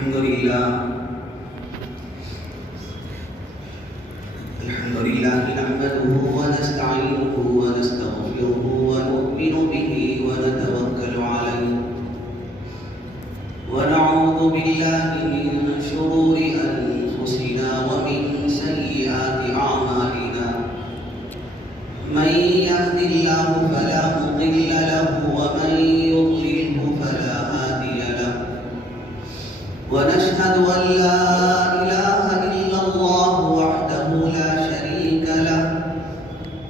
الحمد لله نحمده ونستعينه ونستغفره ونؤمن به ونتوكل عليه ونعوذ بالله من شرور أنفسنا ومن سيئات أعمالنا من يهد الله فلا مضل له ومن يضلله فلا هادي له ونشهد أن لا إله إلا الله وحده لا شريك له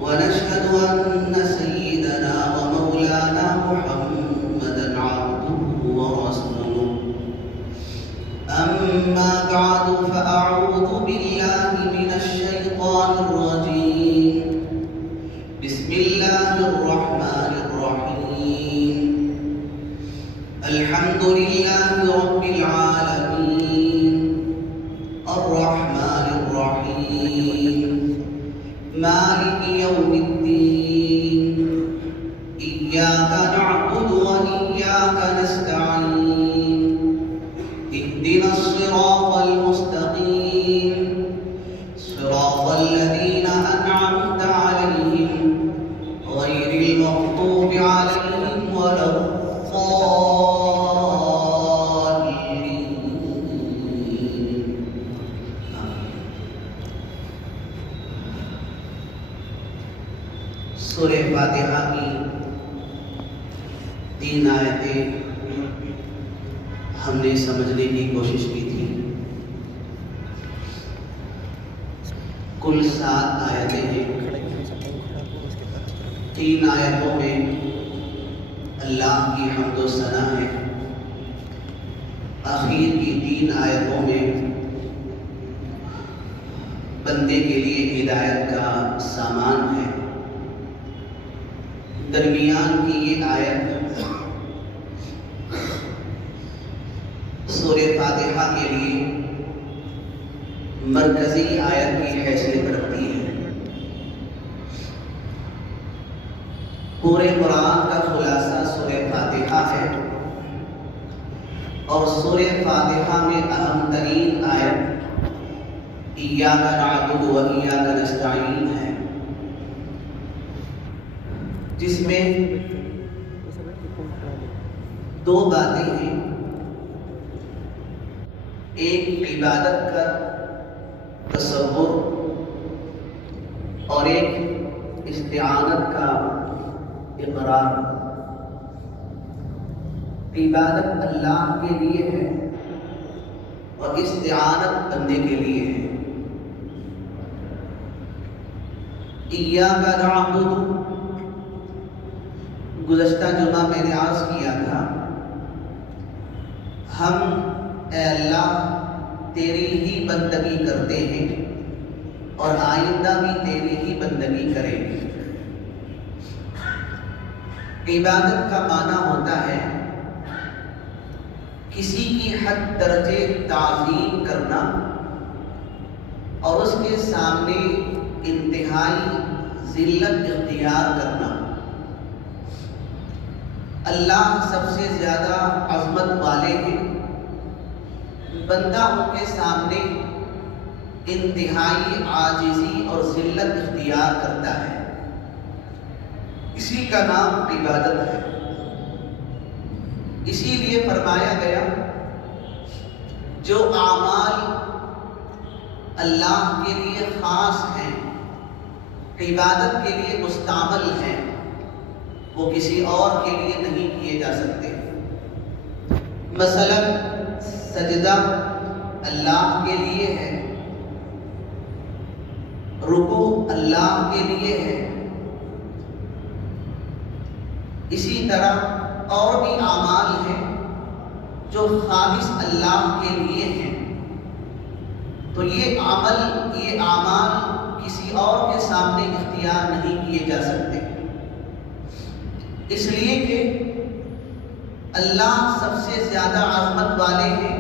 ونشهد أن سيدنا ومولانا محمدا عبده ورسوله أما بعد فأعوذ بالله من الشيطان الرجيم بسم الله الرحمن الرحيم الحمد لله رب العالمين الرحمن الرحيم مالك يوم الدين إياك نعبد وإياك نستعين اهدنا الصراط المستقيم صراط الذين أنعمت عليهم غير المغضوب عليهم ولا الضالين. سورہ فاتحہ کی 3 آیتیں ہم نے سمجھنے کی کوشش کی تھی. کل 7 آیتیں ہیں. 3 آیتوں میں اللہ کی حمد و ثنا ہے. آخر کی 3 آیتوں میں بندے کے لیے ہدایت کا سامان ہے. درمیان کی یہ آیت سورہ فاتحہ کے لیے مرکزی آیت کی حیثیت رکھتی ہے. پورے قرآن کا خلاصہ سورہ فاتحہ ہے اور سورہ فاتحہ میں اہم ترین آیت ایاک نعبد و ایاک نستعین ہے، جس میں 2 باتیں ہیں. ایک عبادت کا تصور اور ایک استعانت کا اقرار. عبادت اللہ کے لیے ہے اور استعانت بندے کے لیے ہے. ایاک نعبد، گزشتہ جمعہ میں نے عرض کیا تھا ہم اے اللہ تیری ہی بندگی کرتے ہیں اور آئندہ بھی تیری ہی بندگی کریں گے. عبادت کا معنی ہوتا ہے کسی کی حد درجے تعظیم کرنا اور اس کے سامنے انتہائی ذلت اختیار کرنا. اللہ سب سے زیادہ عظمت والے ہیں، بندہ ان کے سامنے انتہائی عاجزی اور ذلت اختیار کرتا ہے. اسی کا نام عبادت ہے. اسی لیے فرمایا گیا جو اعمال اللہ کے لیے خاص ہیں، عبادت کے لیے مستعمل ہیں، وہ کسی اور کے لیے نہیں کیے جا سکتے. مثلا سجدہ اللہ کے لیے ہے، رکوع اللہ کے لیے ہے. اسی طرح اور بھی اعمال ہیں جو خالص اللہ کے لیے ہیں. تو یہ اعمال کسی اور کے سامنے اختیار نہیں کیے جا سکتے، اس لیے کہ اللہ سب سے زیادہ عظمت والے ہیں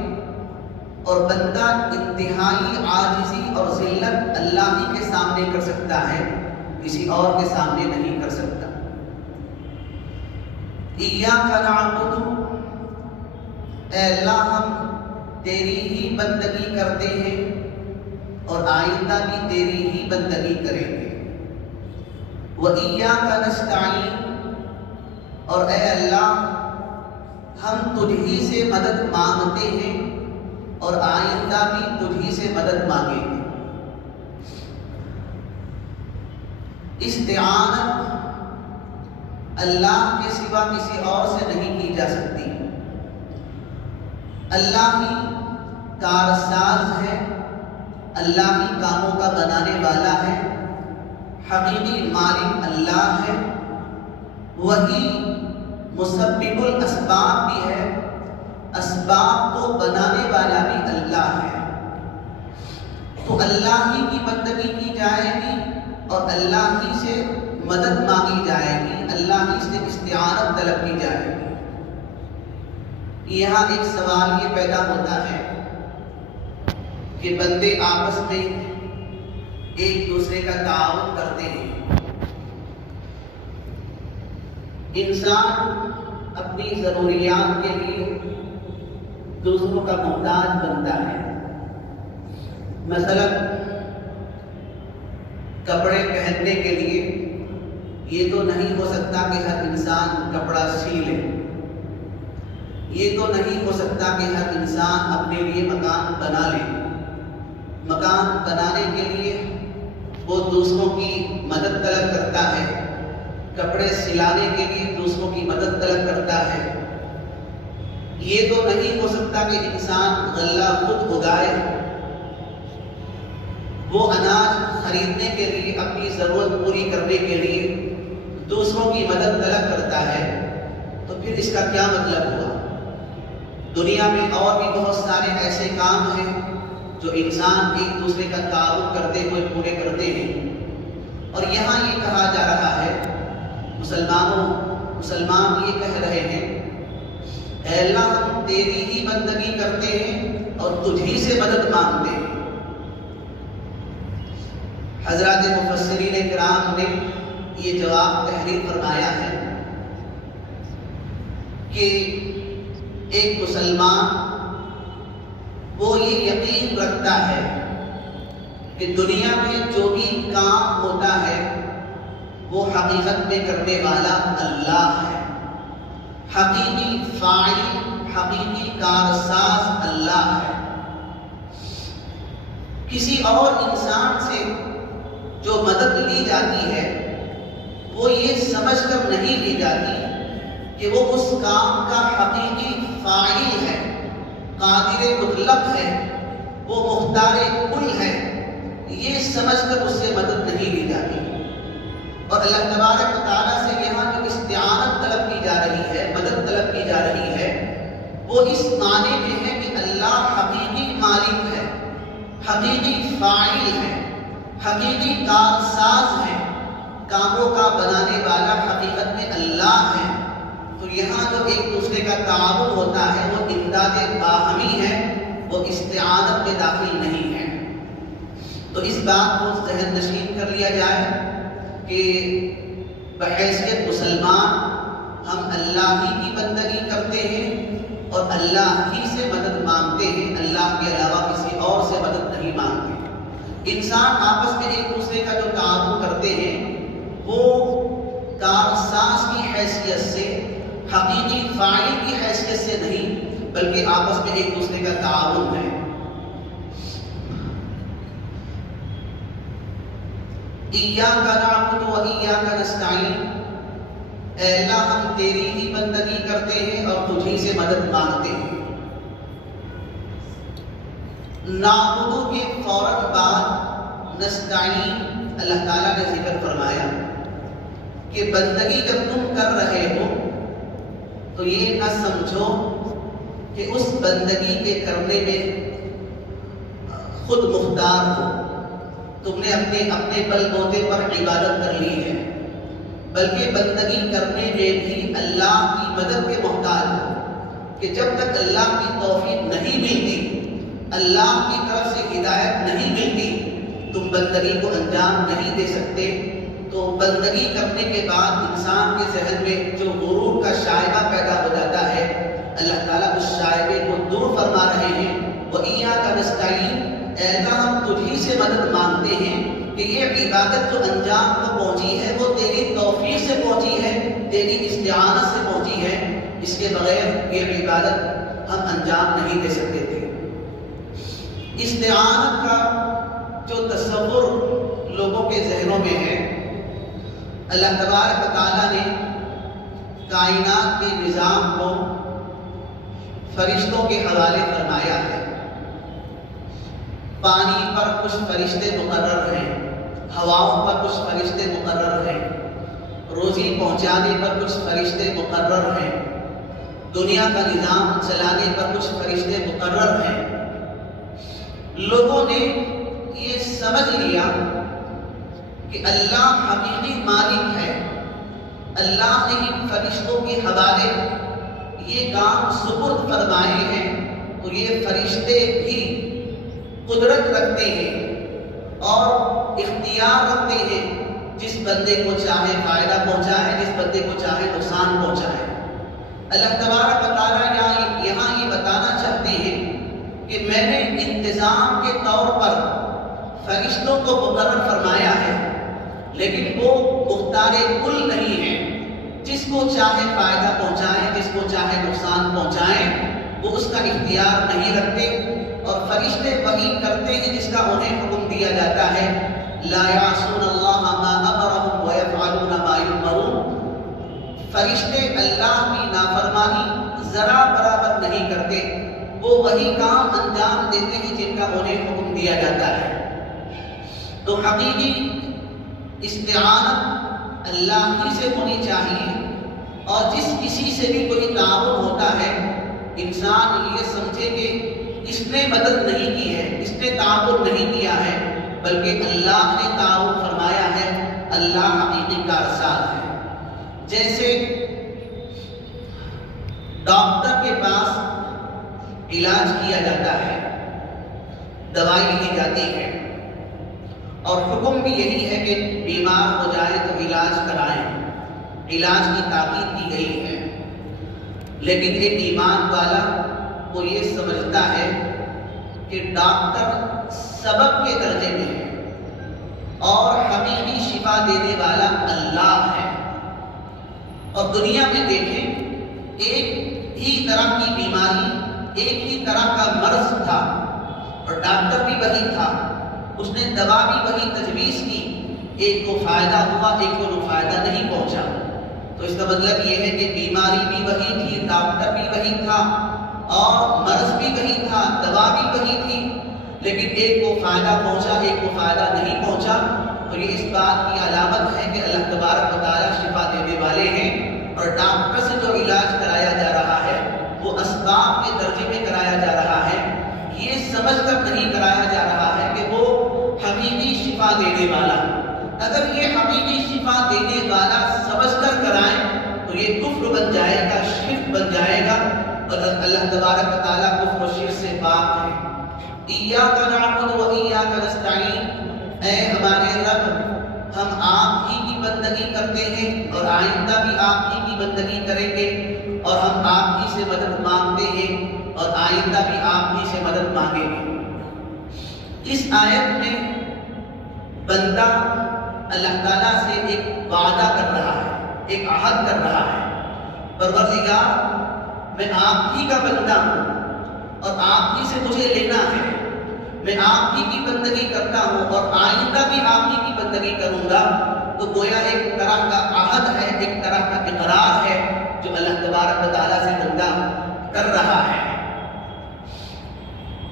اور بندہ انتہائی عاجزی اور ذلت اللہ ہی کے سامنے کر سکتا ہے، کسی اور کے سامنے نہیں کر سکتا. ایاک نعبد، اے اللہ ہم تیری ہی بندگی کرتے ہیں اور آئندہ بھی تیری ہی بندگی کریں گے۔ وَإِيَّاكَ نَسْتَعِينُ، اور اے اللہ ہم تجھ ہی سے مدد مانگتے ہیں اور آئندہ بھی تجھ ہی سے مدد مانگیں گے۔ استعانت اللہ کے سوا کسی اور سے نہیں کی جا سکتی۔ اللہ ہی کارساز ہے، اللہ ہی کاموں کا بنانے والا ہے، حقیقی مالک اللہ ہے، وہی مسبب الاسباب بھی ہے، اسباب کو بنانے والا بھی اللہ ہے۔ تو اللہ ہی کی بندگی کی جائے گی اور اللہ ہی سے مدد مانگی جائے گی، اللہ ہی سے استعانت طلب کی جائے گی۔ یہاں ایک سوال یہ پیدا ہوتا ہے کہ بندے آپس میں ایک دوسرے کا تعاون کرتے ہیں۔ انسان اپنی ضروریات کے لیے دوسروں کا محتاج بنتا ہے۔ مثلا کپڑے پہننے کے لیے یہ تو نہیں ہو سکتا کہ ہر انسان کپڑا سی لے، یہ تو نہیں ہو سکتا کہ ہر انسان اپنے لیے مکان بنا لے۔ مکان بنانے کے لیے وہ دوسروں کی مدد طلب کرتا ہے، کپڑے سلانے کے لیے دوسروں کی مدد طلب کرتا ہے۔ یہ تو نہیں ہو سکتا کہ انسان غلہ خود اگائے، وہ اناج خریدنے کے لیے اپنی ضرورت پوری کرنے کے لیے دوسروں کی مدد طلب کرتا ہے۔ تو پھر اس کا کیا مطلب ہوا؟ دنیا میں اور بھی بہت سارے ایسے کام ہیں جو انسان ایک دوسرے کا تعاون کرتے ہوئے پورے کرتے ہیں، اور یہاں یہ کہا جا رہا ہے مسلمان یہ کہہ رہے ہیں اے اللہ ہم تیری ہی بندگی کرتے ہیں اور تجھ ہی سے مدد مانگتے ہیں۔ حضرات مفسرین کرام نے یہ جواب تحریر فرمایا ہے کہ ایک مسلمان وہ یہ یقین رکھتا ہے کہ دنیا میں جو بھی کام ہوتا ہے وہ حقیقت میں کرنے والا اللہ ہے، حقیقی فاعل، حقیقی کارساز اللہ ہے۔ کسی اور انسان سے جو مدد لی جاتی ہے وہ یہ سمجھ کر نہیں لی جاتی کہ وہ اس کام کا حقیقی فاعل ہے، قادر مطلق ہے، وہ مختار کل ہے، یہ سمجھ کر اس سے مدد نہیں لی جاتی۔ اور اللہ تبارک و تعالیٰ سے یہاں جو استعانت طلب کی جا رہی ہے، مدد طلب کی جا رہی ہے، وہ اس معنی میں ہے کہ اللہ حقیقی مالک ہے، حقیقی فاعل ہے، حقیقی کارساز ہے، کاموں کا بنانے والا حقیقت میں اللہ ہے۔ تو یہاں جو ایک دوسرے کا تعاون ہوتا ہے وہ امداد باہمی ہے، وہ استعانت میں داخل نہیں ہے۔ تو اس بات کو ذہن نشین کر لیا جائے کہ بحیثیت مسلمان ہم اللہ ہی کی بندگی کرتے ہیں اور اللہ ہی سے مدد مانگتے ہیں، اللہ کے علاوہ کسی اور سے مدد نہیں مانگتے۔ انسان آپس میں ایک دوسرے کا جو تعاون کرتے ہیں وہ کارساز کی حیثیت سے، حقیقی فاعل کی حیثیت سے نہیں، بلکہ آپس میں ایک دوسرے کا تعاون ہے۔ ایاک نعبد و ایاک نستعین، اے اللہ ہم تیری ہی بندگی کرتے ہیں اور تجھی سے مدد مانگتے ہیں۔ نعبد کے فوراً بعد نستعین اللہ تعالیٰ نے ذکر فرمایا کہ بندگی جب تم کر رہے ہو تو یہ نہ سمجھو کہ اس بندگی کے کرنے میں خود مختار ہو، تم نے اپنے بل بوتے پر عبادت کر لی ہے، بلکہ بندگی کرنے میں بھی اللہ کی مدد کے محتاج ہو کہ جب تک اللہ کی توفیق نہیں ملتی، اللہ کی طرف سے ہدایت نہیں ملتی، تم بندگی کو انجام نہیں دے سکتے۔ تو بندگی کرنے کے بعد انسان کے ذہن میں جو غرور کا شائبہ پیدا ہو جاتا ہے، اللہ تعالیٰ اس شائبے کو دور فرما رہے ہیں وَإِيَّاكَ نَسْتَعِينُ، اے اللہ ہم تجھی سے مدد مانگتے ہیں کہ یہ عبادت جو انجام کو پہنچی ہے وہ تیری توفیق سے پہنچی ہے، تیری استعانت سے پہنچی ہے، اس کے بغیر یہ عبادت ہم انجام نہیں دے سکتے تھے۔ استعانت کا جو تصور لوگوں کے ذہنوں میں ہے، اللہ تبارک و تعالیٰ نے کائنات کے نظام کو فرشتوں کے حوالے فرمایا ہے۔ پانی پر کچھ فرشتے مقرر ہیں، ہواؤں پر کچھ فرشتے مقرر ہیں، روزی پہنچانے پر کچھ فرشتے مقرر ہیں، دنیا کا نظام چلانے پر کچھ فرشتے مقرر ہیں۔ لوگوں نے یہ سمجھ لیا کہ اللہ حقیقی مالک ہے، اللہ نے ان فرشتوں کے حوالے یہ کام سپرد فرمائے ہیں، تو یہ فرشتے بھی قدرت رکھتے ہیں اور اختیار رکھتے ہیں، جس بندے کو چاہے فائدہ پہنچائے، جس بندے کو چاہے نقصان پہنچائے۔ اللہ تبارک و تعالیٰ یہاں یہ بتانا چاہتے ہیں کہ میں نے انتظام کے طور پر فرشتوں کو مقرر فرمایا ہے، لیکن وہ مختار کل نہیں ہے، جس کو چاہے فائدہ پہنچائیں، جس کو چاہے نقصان پہنچائیں، وہ اس کا اختیار نہیں رکھتے، اور فرشتے وہی کرتے ہیں جس کا انہیں حکم دیا جاتا ہے۔ لا یعصون اللہ ما امرهم ویفعلون ما یؤمرون۔ فرشتے اللہ کی نافرمانی ذرا برابر نہیں کرتے، وہ وہی کام انجام دیتے ہیں جن کا انہیں حکم دیا جاتا ہے۔ تو حقیقی استعانت اللہ ہی سے ہونی چاہیے، اور جس کسی سے بھی کوئی تعاون ہوتا ہے، انسان یہ سمجھے کہ اس نے مدد نہیں کی ہے، اس نے تعاون نہیں کیا ہے، بلکہ اللہ نے تعاون فرمایا ہے، اللہ حقیقی کارساز ہے۔ جیسے ڈاکٹر کے پاس علاج کیا جاتا ہے، دوائی لی جاتی ہے، اور حکم بھی یہی ہے کہ بیمار ہو جائے تو علاج کرائیں، علاج کی تاکید کی گئی ہے۔ لیکن ایک ایمان والا وہ یہ سمجھتا ہے کہ ڈاکٹر سبب کے درجے میں ہے اور حقیقی شفا دینے والا اللہ ہے۔ اور دنیا میں دیکھیں، ایک ہی طرح کی بیماری، ایک ہی طرح کا مرض تھا، اور ڈاکٹر بھی وہی تھا، اس نے دوا بھی وہی تجویز کی، ایک کو فائدہ ہوا، ایک کو فائدہ نہیں پہنچا۔ تو اس کا مطلب یہ ہے کہ بیماری بھی وہی تھی، ڈاکٹر بھی وہی تھا، اور مرض بھی وہی تھا، دوا بھی وہی تھی، لیکن ایک کو فائدہ پہنچا، ایک کو فائدہ نہیں پہنچا۔ تو یہ اس بات کی علامت ہے کہ اللہ تبارک و تعالیٰ شفا دینے والے ہیں، اور ڈاکٹر سے جو علاج کرایا جا رہا ہے وہ اسباب کے درجے میں کرایا جا رہا ہے، یہ سمجھ کر نہیں کرایا جا رہا ہے کہ وہ حقیقی شفا دینے والا۔ اگر یہ حقیقی شفا دینے والا سمجھ کر کرائیں تو یہ کفر بن جائے گا، شرک بن جائے گا، اور اللہ تبارک و تعالیٰ کفر و شرک سے پاک ہے۔ ایاک نعبد و ایاک نستعین، اے ہمارے رب، ہم آپ ہی کی بندگی کرتے ہیں اور آئندہ بھی آپ ہی کی بندگی کریں گے، اور ہم آپ ہی سے مدد مانگتے ہیں اور آئندہ بھی آپ ہی سے مدد مانگیں گے۔ اس آیت میں بندہ اللہ تعالیٰ سے ایک وعدہ کر رہا ہے، ایک عہد کر رہا ہے، پروردگار میں آپ ہی کا بندہ ہوں اور آپ ہی سے مجھے لینا ہے، میں آپ ہی کی بندگی کرتا ہوں اور آئندہ بھی آپ ہی کی بندگی کروں گا۔ تو گویا ایک طرح کا عہد ہے، ایک طرح کا اقرار ہے جو اللہ تبارک و تعالیٰ سے بندہ کر رہا ہے۔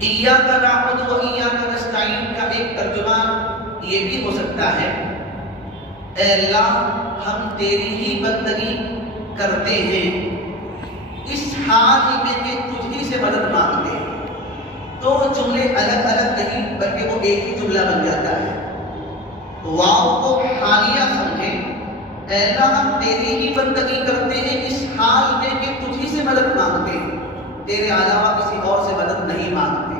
ایاک نعبد و ایاک نستعین کا ایک ترجمہ یہ بھی ہو سکتا ہے، اے اللہ ہم تیری ہی بندگی کرتے ہیں، اس حال میں کہ تجھ ہی سے مدد مانگتے ہیں۔ تو جملے الگ الگ نہیں بلکہ وہ ایک ہی جملہ بن جاتا ہے۔ واو کو حالیہ سمجھیں، اے اللہ ہم تیری ہی بندگی کرتے ہیں اس حال میں کہ تجھ ہی سے مدد مانگتے ہیں، تیرے علاوہ کسی اور سے مدد نہیں مانگتے۔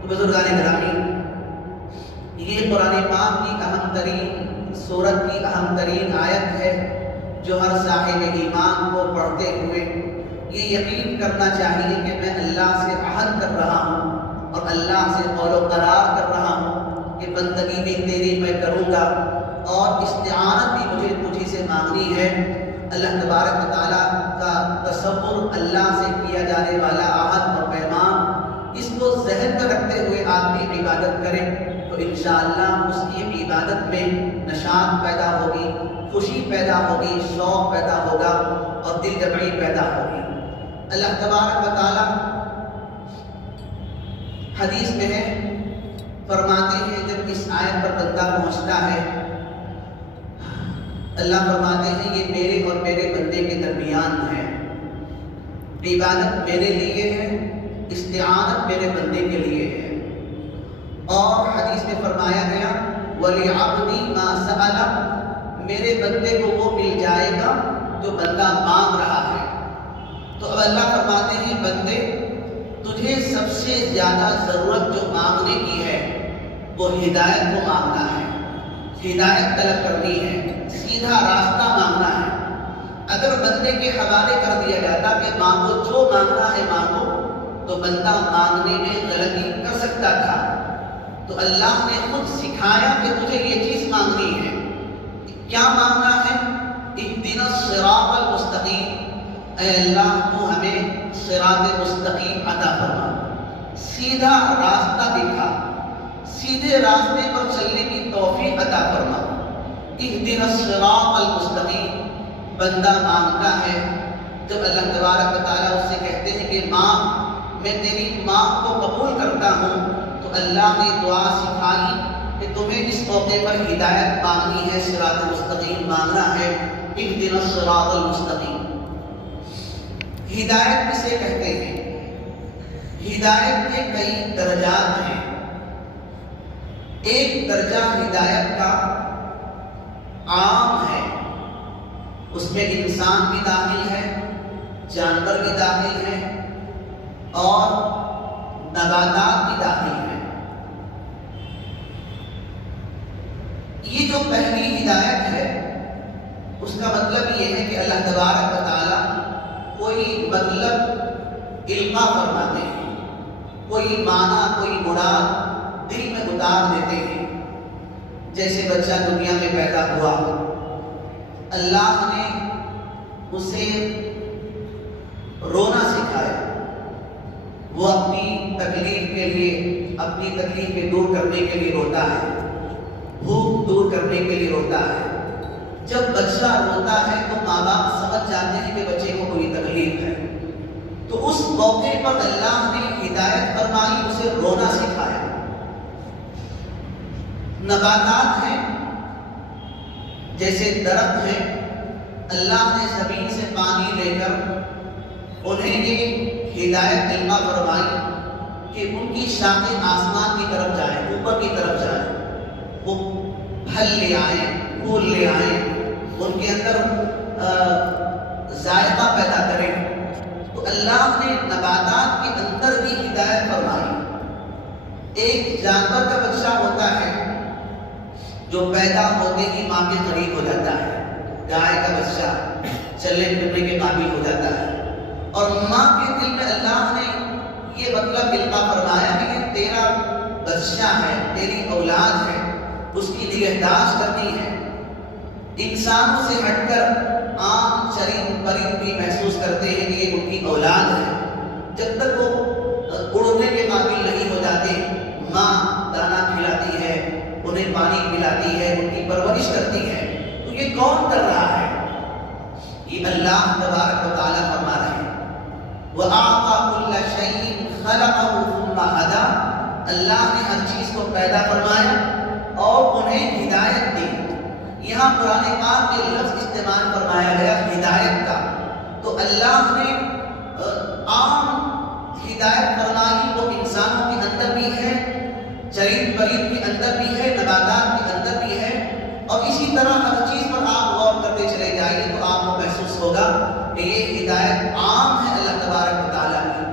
تو بزرگان گرامی، یہ قرآن پاک کی اہم ترین سورت کی اہم ترین آیت ہے جو ہر صاحب ایمان کو پڑھتے ہوئے یہ یقین کرنا چاہیے کہ میں اللہ سے عہد کر رہا ہوں اللہ سے قول و قرار کر رہا ہوں کہ بندگی بھی تیری میں کروں گا اور استعانت بھی مجھے تجھی سے مانگنی ہے۔ اللہ تبارک و تعالیٰ کا تصور، اللہ سے کیا جانے والا عہد اور پیمان، اس کو ذہن میں رکھتے ہوئے آدمی عبادت کرے تو انشاءاللہ اس کی عبادت میں نشاط پیدا ہوگی، خوشی پیدا ہوگی، شوق پیدا ہوگا اور دل جمعی پیدا ہوگی۔ اللہ تبارک و تعالیٰ حدیث میں ہے، فرماتے ہیں جب اس آیت پر بندہ پہنچتا ہے، اللہ فرماتے ہیں یہ میرے اور میرے بندے کے درمیان ہے، عبادت میرے لیے ہے، استعانت میرے بندے کے لیے ہے۔ اور حدیث میں فرمایا گیا وَلِعَبْدِي مَا سَأَلَ، میرے بندے کو وہ مل جائے گا جو بندہ مانگ رہا ہے۔ تو اب اللہ فرماتے ہیں بندے تجھے سب سے زیادہ ضرورت جو مانگنے کی ہے وہ ہدایت کو مانگنا ہے، ہدایت طلب کرنی ہے، سیدھا راستہ مانگنا ہے۔ اگر بندے کے حوالے کر دیا جاتا کہ مانگو، جو مانگنا ہے مانگو، تو بندہ مانگنے میں غلطی کر سکتا تھا۔ تو اللہ نے خود سکھایا کہ تجھے یہ چیز مانگنی ہے۔ کیا مانگنا ہے؟ اہدنا الصراط المستقیم، اے اللہ تو ہمیں صراط مستقیم عطا فرما، سیدھا راستہ دکھا، سیدھے راستے پر چلنے کی توفیق عطا فرما۔ اہدنا الصراط المستقیم بندہ مانگتا ہے، جب اللہ تبارک و تعالیٰ اس سے کہتے ہیں کہ ماں میں تیری مانگ کو قبول کرتا ہوں، تو اللہ نے دعا سکھائی کہ تمہیں اس موقع پر ہدایت مانگنی ہے، صراط مستقیم مانگنا ہے۔ اہدنا الصراط المستقیم، ہدایت کسے کہتے ہیں؟ ہدایت کے کئی درجات ہیں۔ ایک درجہ ہدایت کا عام ہے، اس میں انسان بھی داخل ہے، جانور بھی داخل ہے اور نباتات بھی داخل ہیں۔ یہ جو پہلی ہدایت ہے اس کا مطلب یہ ہے کہ اللہ تبارک و تعالیٰ کوئی مطلب علما فرماتے ہیں، کوئی معنی، کوئی مراد دل میں اتار دیتے ہیں۔ جیسے بچہ دنیا میں پیدا ہوا، اللہ نے اسے رونا سکھایا، وہ اپنی تکلیف کے لیے، اپنی تکلیفیں دور کرنے کے لیے روتا ہے، بھوک دور کرنے کے لیے روتا ہے۔ جب بچہ روتا ہے تو ماں باپ سمجھ جاتے ہیں کہ بچے کو کوئی تکلیف ہے، تو اس موقع پر اللہ نے ہدایت فرمائی، اسے رونا سکھایا۔ نباتات ہیں جیسے درخت ہیں، اللہ نے زمین سے پانی لے کر انہیں یہ ہدایت علما فرمائی کہ ان کی شاخیں آسمان کی طرف جائیں، اوپر کی طرف جائیں، وہ پھل لے آئیں، پھول لے آئیں، ان کے اندر ذائقہ پیدا کریں۔ تو اللہ نے نباتات کے اندر بھی ہدایت فرمائی۔ ایک جانور کا بچہ ہوتا ہے جو پیدا ہوتے ہی ماں کے قریب ہو جاتا ہے، گائے کا بچہ چلنے پھرنے کے قابل ہو جاتا ہے، اور ماں کے دل میں اللہ نے یہ مطلب علما فرمایا کہ یہ تیرا بچہ ہے، تیری اولاد ہے، اس کی نگہداشت کرنی ہے۔ انسانوں سے ہٹ کر عام چرند پرند بھی محسوس کرتے ہیں کہ یہ ان کی اولاد ہے۔ جب تک وہ اڑنے کے قابل نہیں ہو جاتے، ماں دانا کھلاتی ہے، انہیں پانی پلاتی ہے، ان کی پرورش کرتی ہے۔ تو یہ کون کر رہا ہے؟ یہ اللہ تبارک و تعالیٰ فرما رہے ہیں وَأَعْطَى كُلَّ شَيْءٍ خَلَقَهُ ثُمَّ هَدَى، اللہ نے ہر چیز کو پیدا فرمایا اور انہیں ہدایت دی۔ یہاں قرآن پاک کے لفظ استعمال فرمایا گیا ہدایت کا، تو اللہ نے عام ہدایت فرمائی، وہ انسانوں کے اندر بھی ہے، چرند پرند کے اندر بھی ہے، نباتات کے اندر بھی ہے، اور اسی طرح ہر چیز پر آپ غور کرتے چلے جائیے تو آپ کو محسوس ہوگا کہ یہ ہدایت عام ہے اللہ تبارک و تعالیٰ کی۔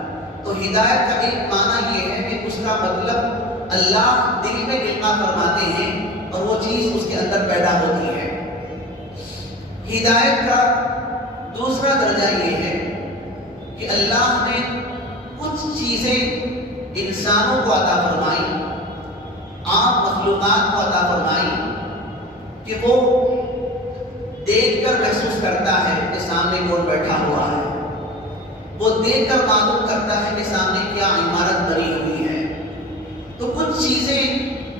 تو ہدایت کا ایک معنی یہ ہے کہ اس کا مطلب اللہ دل میں علما فرماتے ہیں اور وہ چیز اس کے اندر پیدا ہوتی ہے۔ ہدایت کا دوسرا درجہ یہ ہے کہ اللہ نے کچھ چیزیں انسانوں کو عطا فرمائی، عام مخلوقات کو عطا فرمائی کہ وہ دیکھ کر محسوس کرتا ہے کہ سامنے کون بیٹھا ہوا ہے، وہ دیکھ کر معلوم کرتا ہے کہ سامنے کیا عمارت بنی ہوئی ہے۔ تو کچھ چیزیں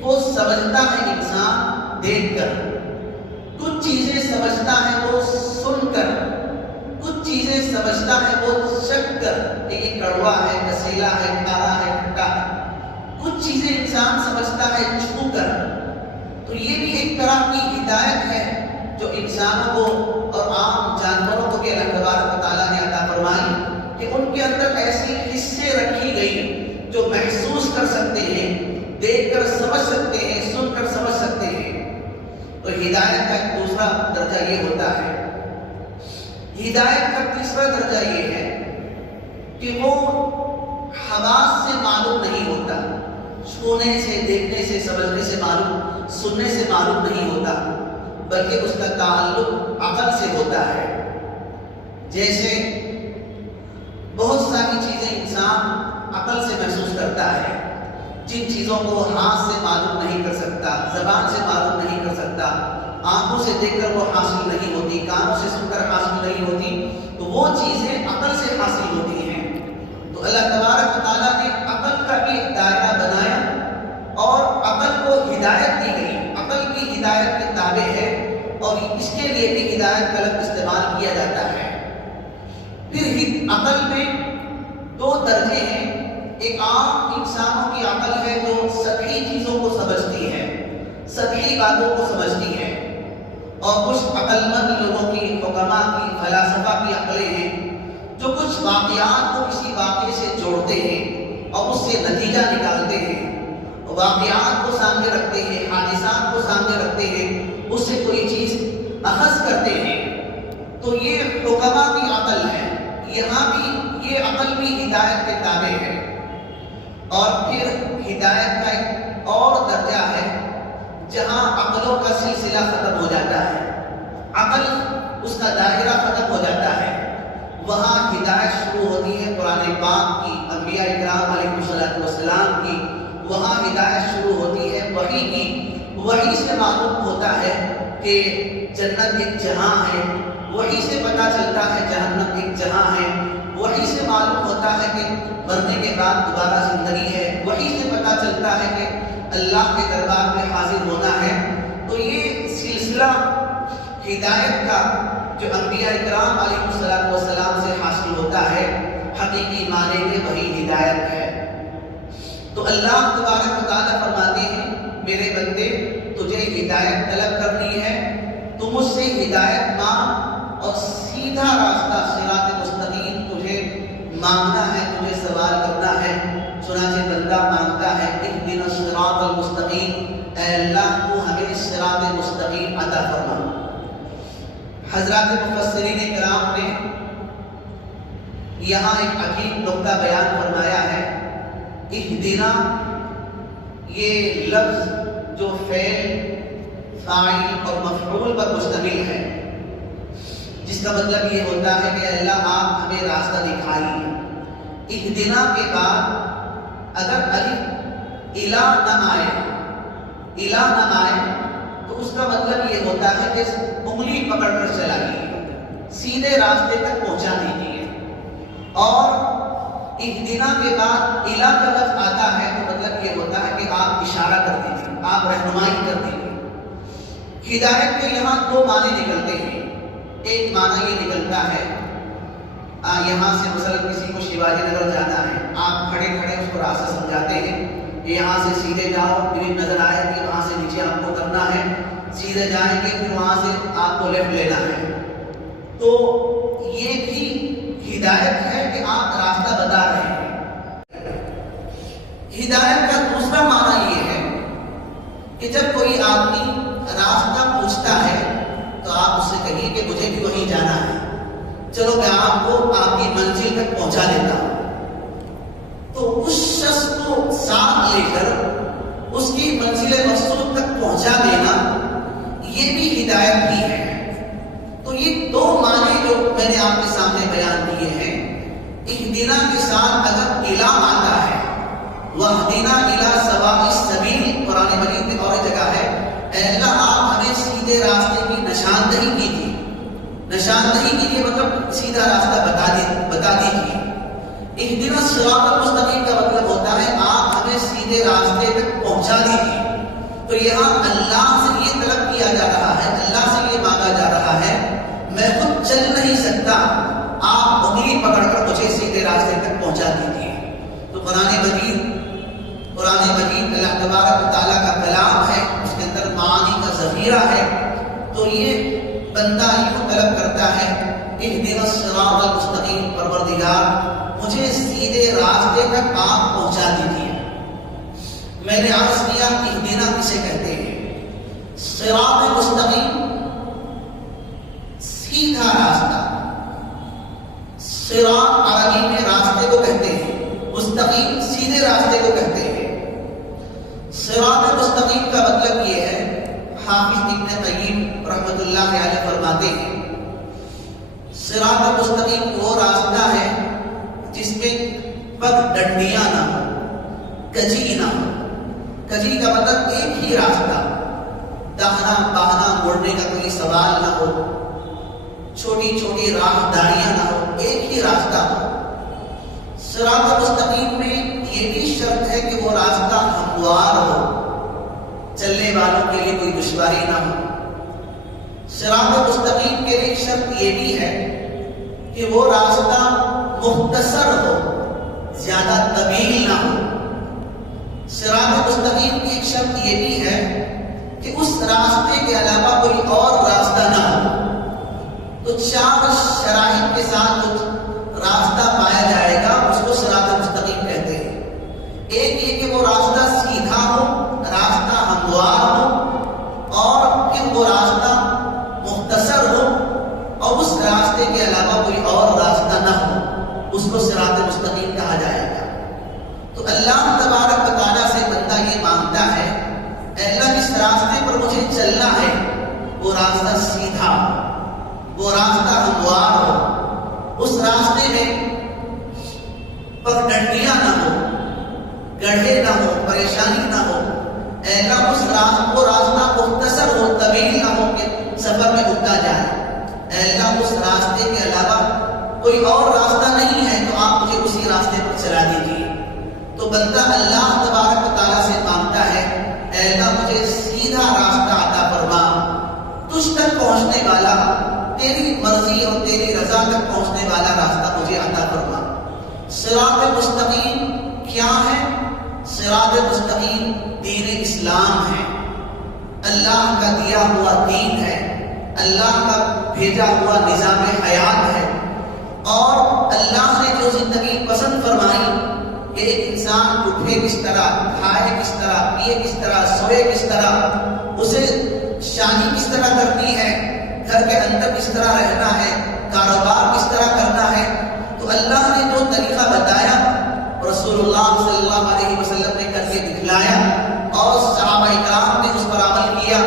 وہ سمجھتا ہے انسان دیکھ کر، کچھ چیزیں سمجھتا ہے وہ سن کر، کچھ چیزیں سمجھتا ہے وہ چکھ کر کہ یہ کڑوا ہے، کسیلا ہے، کھارا ہے، کھٹا ہے۔ کچھ چیزیں انسان سمجھتا ہے چھو کر۔ تو یہ بھی ایک طرح کی ہدایت ہے جو انسانوں کو اور عام جانوروں کو بھی اللہ تبارک و تعالیٰ نے عطا فرمائی کہ ان کے اندر ایسی حصے رکھی گئی جو محسوس کر سکتے ہیں، دیکھ کر سمجھ سکتے ہیں، سن کر سمجھ سکتے ہیں۔ تو ہدایت کا ایک دوسرا درجہ یہ ہوتا ہے۔ ہدایت کا تیسرا درجہ یہ ہے کہ وہ حواس سے معلوم نہیں ہوتا، چھونے سے، دیکھنے سے، سمجھنے سے معلوم، سننے سے معلوم نہیں ہوتا، بلکہ اس کا تعلق عقل سے ہوتا ہے۔ جیسے بہت ساری چیزیں انسان عقل سے محسوس کرتا ہے، جن چیزوں کو ہاتھ سے معلوم نہیں کر سکتا، زبان سے معلوم نہیں کر سکتا، آنکھوں سے دیکھ کر وہ حاصل نہیں ہوتی، کانوں سے سن کر حاصل نہیں ہوتی، تو وہ چیزیں عقل سے حاصل ہوتی ہیں۔ تو اللہ تبارک و تعالیٰ نے عقل کا بھی ایک دائرہ بنایا اور عقل کو ہدایت دی گئی، عقل کی ہدایت کے تابع ہے اور اس کے لیے بھی ہدایت کا لفظ استعمال کیا جاتا ہے۔ پھر عقل میں دو درجے ہیں۔ ایک عام انسانوں کی عقل ہے جو سطحی چیزوں کو سمجھتی ہے، سطحی باتوں کو سمجھتی ہے، اور کچھ عقل مند لوگوں کی، حکماء کی، فلاسفہ کی عقلیں ہیں جو کچھ واقعات کو کسی واقعے سے جوڑتے ہیں اور اس سے نتیجہ نکالتے ہیں، واقعات کو سامنے رکھتے ہیں، حادثات کو سامنے رکھتے ہیں، اس سے کوئی چیز اخذ کرتے ہیں۔ تو یہ حکماء کی عقل ہے۔ یہاں بھی یہ عقل بھی ہدایت کے تابع ہے۔ اور پھر ہدایت کا ایک اور درجہ ہے جہاں عقلوں کا سلسلہ ختم ہو جاتا ہے، عقل اس کا دائرہ ختم ہو جاتا ہے، وہاں ہدایت شروع ہوتی ہے قرآن پاک کی، انبیاء اکرام علیہ السلام کی، وہاں ہدایت شروع ہوتی ہے وحی کی۔ وحی سے معلوم ہوتا ہے کہ جنت ایک جہاں ہے، وحی سے پتہ چلتا ہے جہنم ایک جہاں ہے، وحی سے معلوم ہوتا ہے کہ مرنے کے بعد دوبارہ زندگی ہے، وحی سے پتہ چلتا ہے کہ اللہ کے دربار میں حاضر ہونا ہے۔ تو یہ سلسلہ ہدایت کا جو انبیاء اکرام علیہ السلام سے حاصل ہوتا ہے، حقیقی معنی میں وہی ہدایت ہے۔ تو اللہ تبارک و تعالیٰ فرماتے ہیں میرے بندے تجھے ہدایت طلب کرنی ہے تو مجھ سے ہدایت مانگ اور سیدھا راستہ صراط مستقیم تجھے مانگنا ہے، تجھے سوال کرنا ہے۔ چنانچہ بندہ مانگتا ہے اہدنا الصراط المستقیم، اے اللہ تو ہمیں صراط مستقیم عطا فرما۔ حضرات مفسرین کرام نے یہاں ایک عجیب نقطہ بیان فرمایا ہے۔ اہدنا یہ لفظ جو فعل، فاعل اور مفعول پر مشتمل ہے، جس کا مطلب یہ ہوتا ہے کہ اللہ آپ ہمیں راستہ دکھائیے۔ اہدنا کے بعد اگر الف الا نہ آئے، الا نہ آئے تو اس کا مطلب یہ ہوتا ہے کہ انگلی پکڑ کر چلائیے، سیدھے راستے تک پہنچا دیجیے۔ اور اہدنا کے بعد الا کا لفظ آتا ہے تو مطلب یہ ہوتا ہے کہ آپ اشارہ کر دیجیے، آپ رہنمائی کر دیجیے۔ ہدایت کے یہاں دو معنی نکلتے ہیں۔ ایک معنی یہ نکلتا ہے یہاں سے مثلا کسی کو شیواجی نگر جانا ہے، آپ کھڑے کھڑے اس کو راستہ سمجھاتے ہیں کہ یہاں سے سیدھے جاؤ، گرین نظر آئے گی، وہاں سے نیچے آپ کو کرنا ہے، سیدھے جائیں گے، پھر وہاں سے آپ کو لیفٹ لینا ہے۔ تو یہ بھی ہدایت ہے کہ آپ راستہ بتا رہے ہیں۔ ہدایت کا دوسرا معنی یہ ہے کہ جب کوئی آدمی راستہ پوچھتا ہے تو آپ اس سے کہیے کہ مجھے بھی وہیں جانا ہے، چلو میں آپ کو آپ کی منزل تک پہنچا دیتا ہوں۔ تو اس شخص کو ساتھ لے کر اس کی منزل مقصود تک پہنچا دینا یہ بھی ہدایت ہی ہے۔ تو یہ دو معنی جو میں نے آپ کے سامنے بیان کیے ہیں، اہدنا کے ساتھ اگر الا آتا ہے وَاهْدِنَا إِلَىٰ سَوَاءِ السَّبِيلِ قرآن مجید میں اور جگہ ہے اے اللہ آپ ہمیں سیدھے راستے کی نشاندہی کیجیے. نشاندہی کیجیے مطلب سیدھا راستہ بتا دیجیے. اهدنا الصراط المستقیم کا مطلب ہوتا ہے آپ ہمیں سیدھے راستے تک پہنچا دیجیے. تو یہاں اللہ سے یہ طلب کیا جا رہا ہے, اللہ سے یہ مانگا جا رہا ہے میں خود چل نہیں سکتا, آپ انگلی پکڑ کر مجھے سیدھے راستے تک پہنچا دیجیے. تو قرآن مجید اللہ تبارک و تعالیٰ کا کلام ہے, اس کے اندر معانی کا ذخیرہ ہے. تو یہ بندہ یوں طلب کرتا ہے اہدنا الصراط المستقیم, پروردگار مجھے سیدھے راستے تک آپ پہنچا دیجیے. میں نے عرض کیا اہدنا کسے کہتے ہیں؟ صراط مستقیم سیدھا راستہ. صراط عربی میں راستے کو کہتے ہیں, مستقیم سیدھے راستے کو کہتے ہیں. صراط مستقیم کا مطلب یہ ہے, حافظ ابن قیم رحمۃ اللہ علیہ فرماتے ہیں صراط مستقیم وہ راستہ ہے جس میں پگ ڈنڈیاں نہ ہو, کجی نہ ہو. کجی کا مطلب ایک ہی راستہ, داہنا باہنا مڑنے کا کوئی سوال نہ ہو, چھوٹی چھوٹی راہ داریاں نہ ہو, ایک ہی راستہ ہو. صراط مستقیم میں یہ بھی شرط ہے کہ وہ راستہ ہموار ہو, چلنے والوں کے لیے کوئی دشواری نہ ہو. صراط مستقیم کے لیے شرط یہ بھی ہے کہ وہ راستہ مختصر ہو, زیادہ طویل نہ ہو. صراط مستقیم کی ایک شرط یہ بھی ہے کہ اس راستے کے علاوہ کوئی اور راستہ نہ ہو. تو 4 شرائط کے ساتھ جو راستہ پایا جائے گا اس کو صراط مستقیم کہتے ہیں. ایک یہ کہ وہ راستہ سیدھا ہو, راستہ ہموار ہو, اور پھر وہ راستہ مختصر ہو اور اس راستے کے علاوہ کوئی اور راستہ نہ ہو, اس کو صراط مستقیم کہا جائے گا. تو اللہ تبارک و تعالیٰ سے بندہ یہ مانگتا ہے اے اللہ جس راستے پر مجھے چلنا ہے وہ راستہ سیدھا, وہ راستہ ہموار ہو, اس راستے میں پگڈنڈیاں نہ ہو, گڑھے نہ ہو, پریشانی نہ ہو. اے اللہ اس وہ راستہ مختصر ہو, طویل نہ ہو کہ سفر میں رکا جائے. اے اللہ اس راستے کے علاوہ کوئی اور راستہ نہیں ہے تو آپ مجھے اسی راستے پر چلا دیجیے. تو بندہ اللہ تبارک و تعالیٰ سے مانگتا ہے اے اللہ مجھے سیدھا راستہ عطا فرما, تجھ تک پہنچنے والا, تیری مرضی اور تیری رضا تک پہنچنے والا راستہ مجھے عطا فرما. صراط مستقیم کیا ہے؟ صراط مستقیم دین اسلام ہے, اللہ کا دیا ہوا دین ہے, اللہ کا بھیجا ہوا نظام حیات ہے. اور اللہ نے جو زندگی پسند فرمائی کہ ایک انسان اٹھے کس طرح, کھائے کس طرح, پیے کس طرح, سوئے کس طرح, اسے شادی کس طرح کرنی ہے, گھر کے اندر کس طرح رہنا ہے, کاروبار کس طرح کرنا ہے. تو اللہ نے جو طریقہ بتایا رسول اللہ صلی اللہ علیہ وسلم نے کر کے دکھلایا اور صحابہ کرام نے اس پر عمل کیا,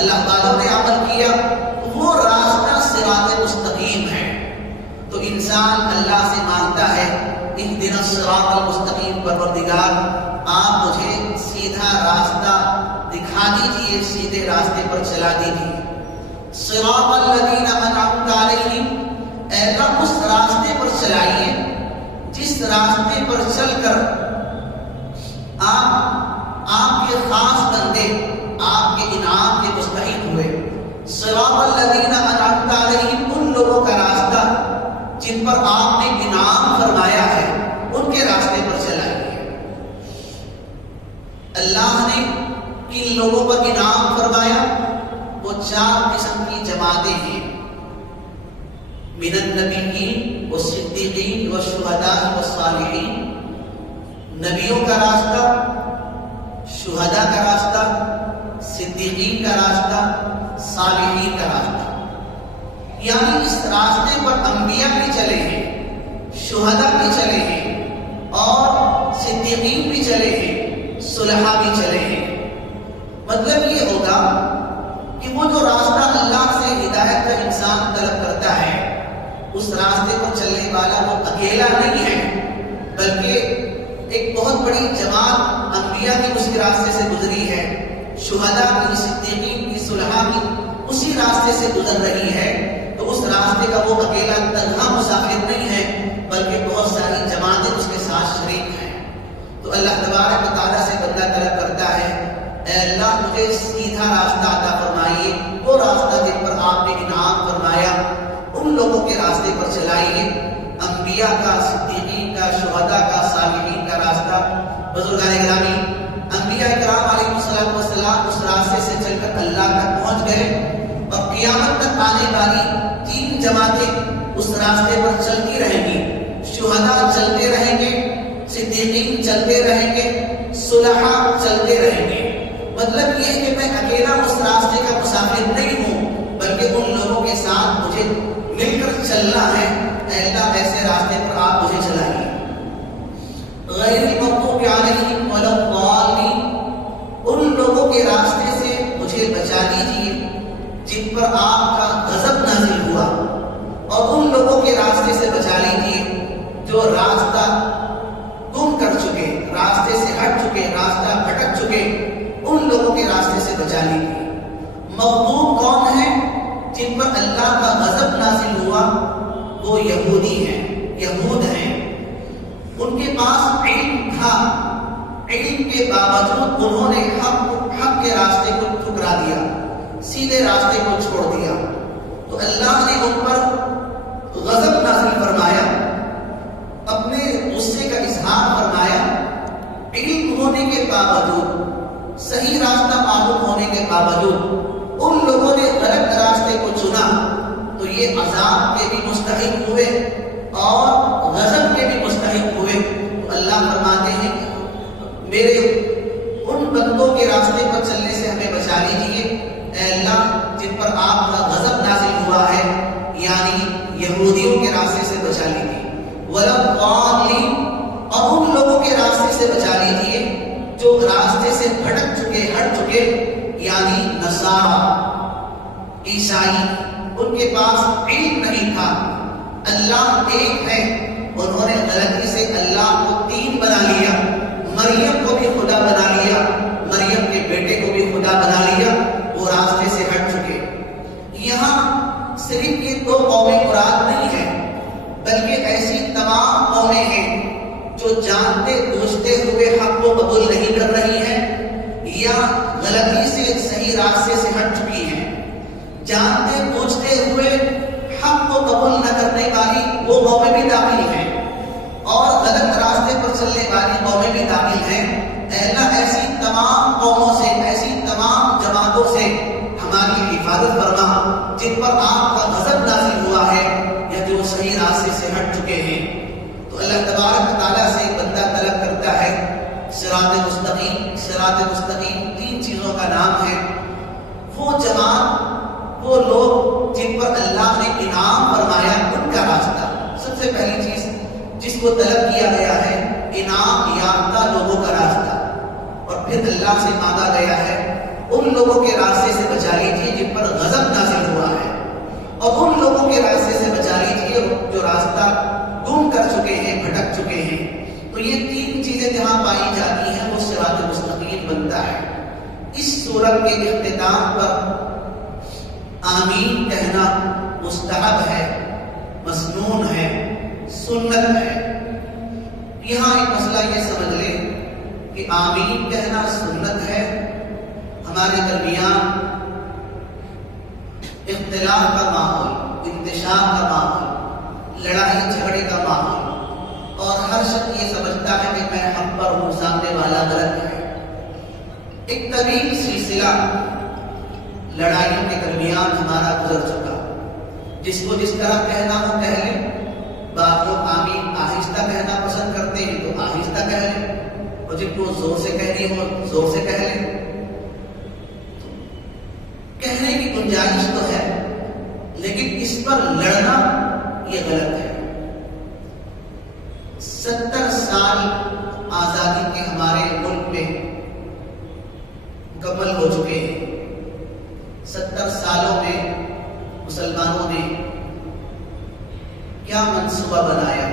اللہ والوں نے عمل کیا, وہ راستہ صراط مستقیم ہے. تو انسان اللہ سے مانگتا ہے اہدنا الصراط المستقیم, پروردگار آپ مجھے سیدھا راستہ دکھا دیجیے, سیدھے راستے پر چلا دیجیے. صراط الذین انعمت علیہم, اے اللہ اس راستے پر چلائیے جس راستے پر چل کر آپ کے خاص بندے آپ کے انعام کے مستحق ہوئے. صراط الذین انعمت علیہم, ان لوگوں کا راستہ جن پر آپ نے انعام فرمایا ہے ان کے راستے پر چلائیے. اللہ نے کن لوگوں پر انعام فرمایا؟ وہ 4 قسم کی جماعتیں ہیں, من النبیین والصدیقین والشہداء والصالحین. نبیوں کا راستہ, شہداء کا راستہ, صدیقین کا راستہ, صالحین کا راستہ. یعنی اس راستے پر انبیاء بھی چلے ہیں, شہداء بھی چلے ہیں, اور صدیقین بھی چلے ہیں, صلحاء بھی چلے ہیں. مطلب یہ ہوگا کہ وہ جو راستہ اللہ سے ہدایت کا انسان طلب کرتا ہے اس راستے پر چلنے والا وہ اکیلا نہیں ہے بلکہ ایک بہت بڑی جماعت انبیاء کی اس کے راستے سے گزری ہے، شہداء کی، صدیقین کی، صلحاء کی اسی راستے سے گزر رہی ہے، تو اس راستے کا وہ اکیلا تنہا مسافر نہیں ہے بلکہ بہت ساری جماعتیں اس کے ساتھ شریک ہیں۔ تو اللہ تبارک و تعالیٰ سے بندہ طلب کرتا ہے، اے اللہ مجھے سیدھا راستہ عطا فرمائیے، وہ راستہ جن پر آپ نے انعام فرمایا ان لوگوں کے راستے پر چلائیے، انبیاء کا، صدیقین کا، شہداء کا، صالحین کا راستہ۔ بزرگان گرامی، انبیاء کرام علیہ السلام اس راستے سے چل کر اللہ تک پہنچ گئے، اور قیامت تک آنے والی 3 جماعتیں اس راستے پر چلتی رہیں گی۔ شہداء چلتے رہیں گے، صدیقین چلتے رہیں گے، صلحاء چلتے رہیں گے۔ مطلب یہ ہے کہ میں اکیلا اس راستے کا مسافر نہیں ہوں بلکہ ان لوگوں کے ساتھ مجھے مل کر چلنا ہے۔ اے اللہ ایسے راستے پر آپ مجھے چلائیے۔ غیر المغضوب علیہم ولا الضالین، ان لوگوں کے راستے سے مجھے بچا لیجیے جن پر آپ کا غضب نازل ہوا، اور ان لوگوں کے راستے سے بچا لیجیے جو راستہ گم کر چکے، راستے سے ہٹ چکے، راستہ بھٹک چکے، ان لوگوں کے راستے سے بچا لیجیے۔ مغضوب کون ہیں؟ جن پر اللہ کا غضب نازل ہوا، وہ یہودی ہیں، یہود ہیں۔ ان کے پاس علم تھا، علم کے باوجود انہوں نے حق کے راستے کو ٹھکرا دیا، سیدھے راستے کو چھوڑ دیا، تو اللہ نے ان پر غضب نازل فرمایا، اپنے غصے کا اظہار فرمایا۔ علم ہونے کے باوجود، صحیح راستہ معلوم ہونے کے باوجود ان لوگوں نے غلط راستے کو چنا، تو یہ عذاب کے بھی مستحق ہوئے اور غضب کے بھی مستحق ہوئے۔ تو اللہ فرماتے ہیں میرے ان بندوں کے راستے پر چلنے سے ہمیں بچا لیجیے، اے اللہ جن پر آپ کا غضب نازل ہوا ہے، یعنی یہودیوں کے راستے سے بچا لیجیے۔ ولا الضالین، اور ان لوگوں کے راستے سے بچا لیجیے جو راستے سے بھٹک چکے، ہٹ چکے، یعنی نصارہ، عیسائی، ان کے پاس علم نہیں تھا، اللہ ایک ہے، انہوں نے غلطی سے اللہ کو 3 بنا لیا، مریم کو بھی خدا بنا لیا، مریم کے بیٹے کو بھی خدا بنا لیا، وہ راستے سے ہٹ چکے۔ یہاں صرف یہ 2 قومیں مراد نہیں ہیں بلکہ ایسی تمام قومیں ہیں جو جانتے بوجھتے ہوئے حق کو قبول نہیں کر رہی ہیں یا غلطی سے صحیح راستے سے ہٹ چکی ہیں۔ جانتے بوجھتے ہوئے حق کو قبول نہ کرنے والی وہ قومیں بھی داخل ہیں، اور غلط راستے پر چلنے والی قومیں بھی داخل ہیں۔ اے اللہ ایسی تمام قوموں سے، ایسی تمام جماعتوں سے ہماری حفاظت فرما جن پر آپ کا غضب نازل ہوا ہے یا جو صحیح راستے سے ہٹ چکے ہیں۔ تو اللہ تبارک تعالیٰ سے بندہ طلب کرتا ہے صراط مستقیم۔ صراط مستقیم 3 چیزوں کا نام ہے۔ وہ جماعت، وہ لوگ جن پر اللہ نے انعام فرمایا، ان کا راستہ۔ سب سے پہلی چیز جس کو طلب کیا گیا ہے انعام یافتہ لوگوں کا راستہ، اور پھر اللہ سے مانگا گیا ہے ان لوگوں کے راستے سے بچا لیجیے جن پر غضب نازل ہوا ہے، اور ان لوگوں کے راستے سے بچا لیجیے جو راستہ گم کر چکے ہیں، بھٹک چکے ہیں۔ تو یہ 3 چیزیں جہاں پائی جاتی ہیں وہ صراط مستقیم بنتا ہے۔ اس سورت کے اختتام پر آمین کہنا مستحب ہے، مسنون ہے، سنت ہے۔ یہاں ایک مسئلہ یہ سمجھ لیں کہ آمین کہنا سنت ہے، ہمارے درمیان اختلاف کا ماحول، انتشار کا ماحول، لڑائی جھگڑے کا ماحول، اور ہر شخص یہ سمجھتا ہے کہ میں حق پر ہوں، سامنے والا غلط ہے۔ ایک طویل سلسلہ لڑائیوں کے درمیان ہمارا گزر چکا، جس کو جس طرح کہنا ہو کہہ لیں۔ بعض لوگ آمین آہستہ کہنا پسند کرتے ہیں تو آہستہ کہہ لیں، اور جن کو زور سے کہنی ہو زور سے کہہ لیں۔ کہنے کی گنجائش تو ہے، لیکن اس پر لڑنا یہ غلط ہے۔ 70 سال آزادی کے ہمارے ملک میں مکمل ہو چکے ہیں۔ 70 سالوں میں مسلمانوں نے کیا منصوبہ بنایا،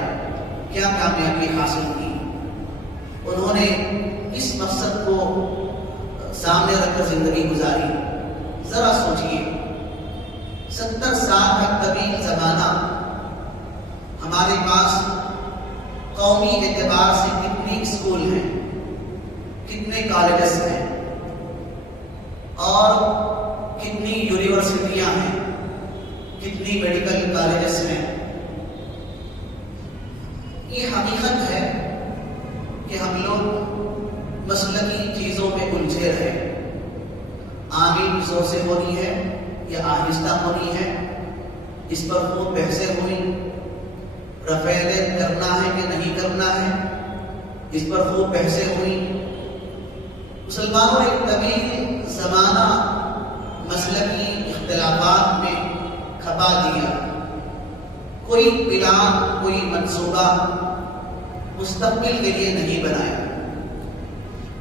کیا کامیابی حاصل کی؟ انہوں نے نے اس مقصد کو سامنے رکھ کر زندگی گزاری. ذرا سوچئے 70 سال کا طویل زمانہ ہمارے پاس قومی اعتبار سے کتنے اسکول ہیں، کتنے کالجز ہیں اور کتنی یونیورسٹیاں ہیں، کتنی میڈیکل کالجز ہیں. یہ حقیقت ہے کہ ہم لوگ مسلکی چیزوں میں الجھے رہے. آمین زور سے ہونی ہے یا آہستہ ہونی ہے، اس پر خوب بحثیں ہوئی. رفع یدین کرنا ہے کہ نہیں کرنا ہے، اس پر خوب بحثیں ہوئی. مسلمانوں نے ایک طویل زمانہ مسلکی اختلافات میں کھپا دیا. کوئی پلان، کوئی منصوبہ مستقبل کے لیے نہیں بنایا.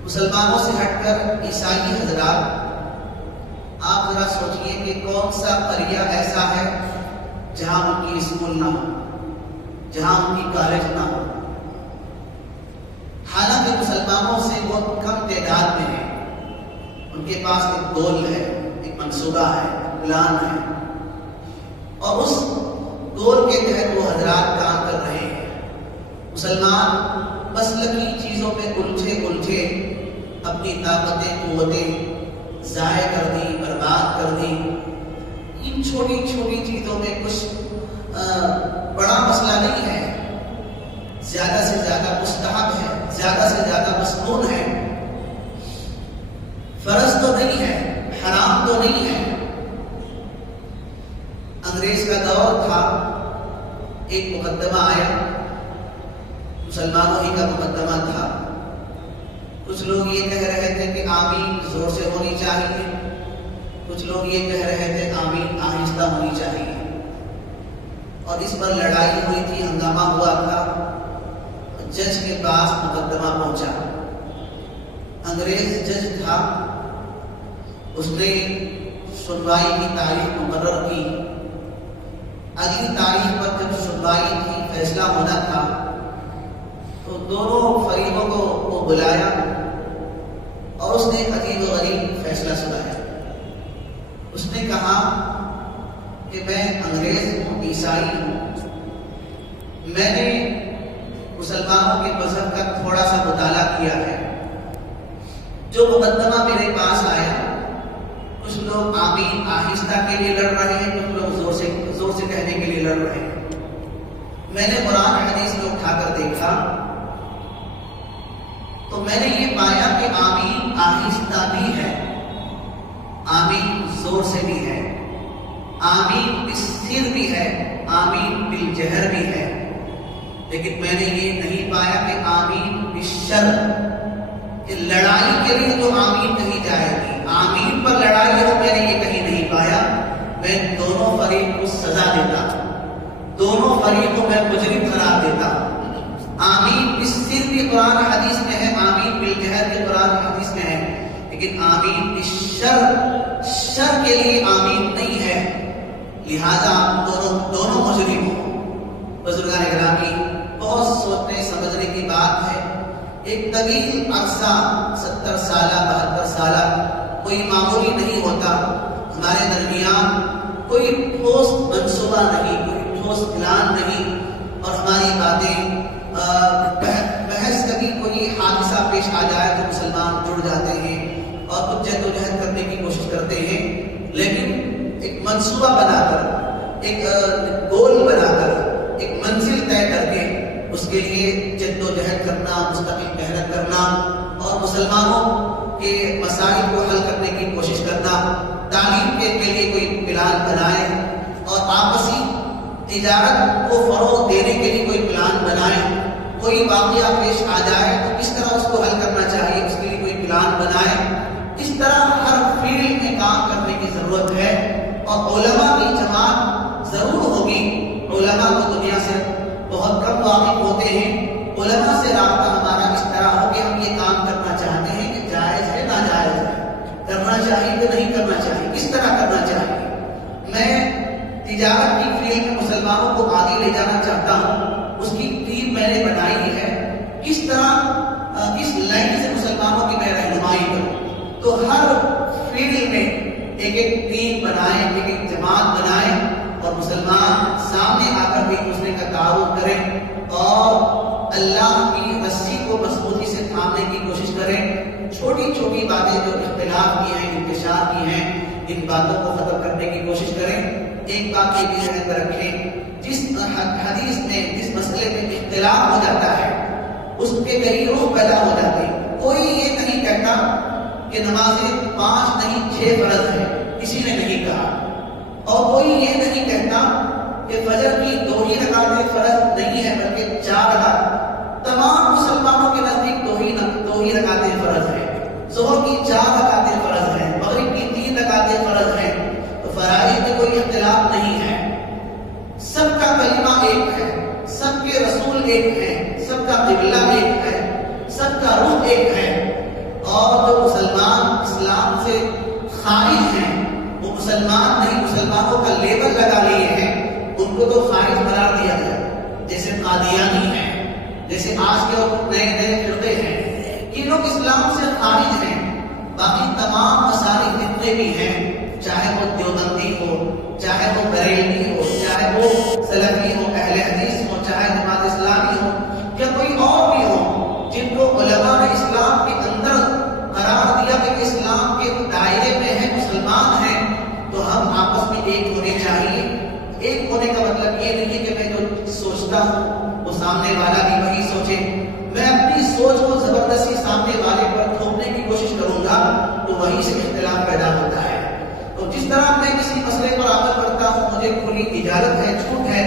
مسلمانوں سے ہٹ کر عیسائی حضرات، آپ ذرا سوچئے کہ کون سا قریہ ایسا ہے جہاں ان کی اسکول نہ ہو، جہاں ان کی کالج نہ ہو. حالانکہ مسلمانوں سے بہت کم تعداد میں ہیں. ان کے پاس ایک گول ہے، ایک منصوبہ ہے، پلان ہے، اور اس گول کے تحت وہ حضرات کام کر رہے ہیں. مسلمان مسلکی چیزوں میں الجھے اپنی طاقتیں، قوتیں ضائع کر دی، برباد کر دی. ان چھوٹی چھوٹی چیزوں میں کچھ بڑا مسئلہ نہیں ہے، زیادہ سے زیادہ مستحب ہے، زیادہ سے زیادہ مسنون ہے. فرض تو نہیں ہے، حرام تو نہیں ہے. انگریز کا دور تھا، ایک مقدمہ آیا، مسلمانوں ہی کا مقدمہ تھا. کچھ لوگ یہ کہہ رہے تھے کہ آمین زور سے ہونی چاہیے، کچھ لوگ یہ کہہ رہے تھے آمین آہستہ ہونی چاہیے. اور اس پر لڑائی ہوئی تھی، ہنگامہ ہوا تھا. جج کے پاس مقدمہ پہنچا. انگریز جج تھا، اس نے سنوائی کی تاریخ مقرر کی. اگلی تاریخ پر جب سنوائی کی، فیصلہ ہونا تھا، تو دونوں فریقوں کو وہ بلایا اور اس نے ایک عجیب و غریب فیصلہ سنایا. اس نے کہا کہ میں انگریز ہوں، عیسائی ہوں، میں نے مسلمانوں کے مذہب کا تھوڑا سا مطالعہ کیا ہے. جو مقدمہ میرے پاس آیا، کچھ لوگ آمین آہستہ کے لیے لڑ رہے ہیں، کچھ لوگ زور سے کہنے کے لیے لڑ رہے ہیں. میں نے قرآن حدیث کو اٹھا کر دیکھا تو میں نے یہ پایا کہ آمین آہستہ بھی ہے، آمین زور سے بھی ہے، آمین بالسر بھی ہے، آمین بالجہر بھی ہے. لیکن میں نے یہ نہیں پایا کہ آمین بالشر، کہ لڑائی کے لیے تو آمین کہی جائے گی، آمین پر لڑائی ہو، میں نے یہ کہیں نہیں پایا. میں دونوں فریق کو سزا دیتا، دونوں فریق کو میں مجرم قرار دیتا. آمین بالسر بھی قرآن حدیث میں ہے، آمین بالجہر بھی قرآن حدیث میں ہے، لیکن آمین بالشر، شر کے لیے آمین نہیں ہے. لہذا دونوں مجرم ہوں. بزرگان گرامی، بہت سوچنے سمجھنے کی بات ہے. ایک طویل عرصہ 70 سالہ 72 سالہ کوئی معمولی نہیں ہوتا. ہمارے درمیان کوئی ٹھوس منصوبہ نہیں، کوئی ٹھوس پلان نہیں، اور ہماری باتیں بحث کبھی کوئی حادثہ پیش آ جائے تو مسلمان جڑ جاتے ہیں اور کچھ جد و جہد کرنے کی کوشش کرتے ہیں. لیکن ایک منصوبہ بنا کر، ایک گول بنا کر، ایک منزل طے کر کے اس کے لیے جد و جہد کرنا، مستقل محنت کرنا اور مسلمانوں کے مسائل کو حل کرنے کی کوشش کرنا. تعلیم کے لیے کوئی پلان بنائے اور آپسی تجارت کو فروغ دینے کے لیے کوئی پلان بنائے. کوئی واقعہ پیش آ جائے تو کس طرح اس کو حل کرنا چاہیے، اس کے لیے کوئی پلان بنائے. اس طرح ہر فیلڈ میں کام کرنے کی ضرورت ہے. اور علماء کی جماعت ضرور ہوگی. علماء کو دنیا سے بہت کم واقف ہوتے ہیں. علماء سے رابطہ ہمارا اس طرح ہو کہ ہم یہ کام کرنا چاہتے ہیں کہ جائز ہے ناجائز ہے، کرنا چاہیے کہ نہیں کرنا چاہیے، کس طرح کرنا چاہیے. میں تجارت کی فیلڈ میں مسلمانوں کو آگے لے جانا چاہتا ہوں. اس کی ٹیم میں نے بنائی ہے، کس طرح کس ایک ایک ٹیم بنائیں، ایک ایک جماعت بنائیں اور مسلمان سامنے آ کر ایک دوسرے کا تعاون کریں اور اللہ کی رسی کو مضبوطی سے تھامنے کی کوشش کریں۔ چھوٹی چھوٹی باتیں جو اختلاف کی ہیں، انتشار کی ہیں، ان باتوں کو ختم کرنے کی کوشش کریں۔ ایک بات یہ بھی ذہن میں رکھیں، جس حدیث میں جس مسئلے میں اختلاف ہو جاتا ہے اس کے کئی روح پیدا ہو جاتے ہیں۔ کوئی یہ نہیں کہتا کہ نمازیں 5 نہیں 6 فرض ہے، کسی نے نہیں کہا، اور کوئی یہ نہیں کہتا کہ فجر کی 2 ہی رکعتیں فرض نہیں ہے بلکہ 4 رکعت۔ تمام مسلمانوں کے نزدیک 2 ہی رکعتیں فرض ہیں، ظہر کی 4 رکعتیں فرض ہیں، مغرب کی 3 رکعتیں فرض ہیں۔ تو فرائض میں کوئی اختلاف نہیں ہے، سب کا کلمہ ایک ہے، سب کے رسول ایک ہیں، سب کا قبلہ ایک ہے، سب کا روح ایک ہے، اور جو مسلمان اسلام سے خارج ہیں وہ مسلمان نہیں، مسلمانوں کا لیبل لگا لیے ہیں، ان کو تو خارج قرار دیا گیا، جیسے قادیانی ہیں، جیسے آج کے نئے نئے فرقے ہیں، یہ لوگ اسلام سے خارج ہیں۔ باقی تمام مسالک جتنے بھی ہیں، چاہے وہ دیوبندی ہو، چاہے وہ بریلوی ہو، چاہے وہ سلفی ہو، اہل حدیث ہو، چاہے جماعت اسلامی ہو یا کوئی اور بھی ہو، جن کو علماء نے اسلام کے اندر قرار دیا کہ اسلام کے دائرے میں ہیں، مسلمان ہیں، تو ہم آپس میں ایک ہونے چاہیے۔ ایک ہونے کا مطلب یہ نہیں کہ میں جو سوچتا ہوں وہ سامنے والا بھی وہی سوچے، میں اپنی سوچ کو زبردستی سامنے والے پر تھوپنے کی کوشش کروں گا تو وہیں سے اختلاف پیدا ہوتا ہے۔ تو جس طرح میں کسی مسئلے پر عمل کرتا ہوں، مجھے کھلی اجازت ہے، چھوٹ ہے،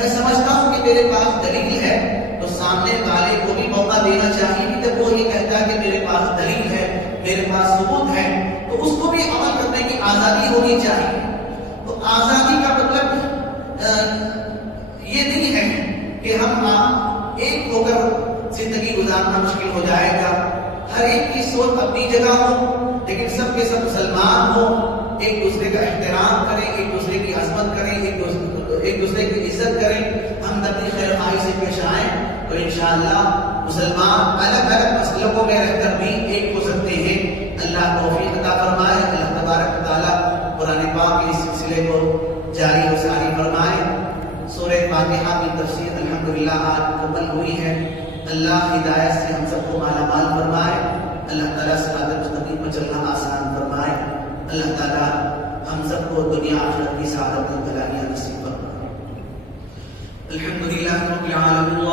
میں سمجھتا ہوں کہ میرے پاس دلیل ہے، تو سامنے والے کو بھی موقع دینا چاہیے کہ جب وہ یہ کہتا ہے کہ میرے پاس دلیل ہے، میرے پاس ثبوت ہے، تو اس کو بھی عمل کرنے کی آزادی ہونی چاہیے۔ تو آزادی کا مطلب یہ نہیں ہے کہ ہم ایک ہو کر زندگی گزارنا مشکل ہو جائے گا۔ ہر ایک کی سوچ اپنی جگہ ہو، لیکن سب کے سب مسلمان ہو، ایک دوسرے کا احترام کریں، ایک دوسرے کی عظمت کریں، ایک دوسرے کی عزت کریں، ہم اپنی خیر خواہی سے پیش آئیں، تو انشاءاللہ مسلمان الگ الگ مسلکوں میں رہ کر بھی ایک ہو سکتے ہیں۔ اللہ توفیق عطا فرمائے، اللہ تبارک و تعالیٰ قرآن پاک کے اس سلسلے کو جاری و ساری فرمائے۔ سورہ فاتحہ کی تفسیر الحمدللہ آج مکمل ہوئی ہے۔ اللہ ہدایت سے ہم سب کو مالا مال فرمائے، اللہ تعالیٰ صراط مستقیم پر چلنا آسان فرمائے، اللہ تعالیٰ ہم سب کو دنیا آخرت کی سعادت و بھلائیاں نصیب فرمائے۔ الحمدللہ رب العالمین۔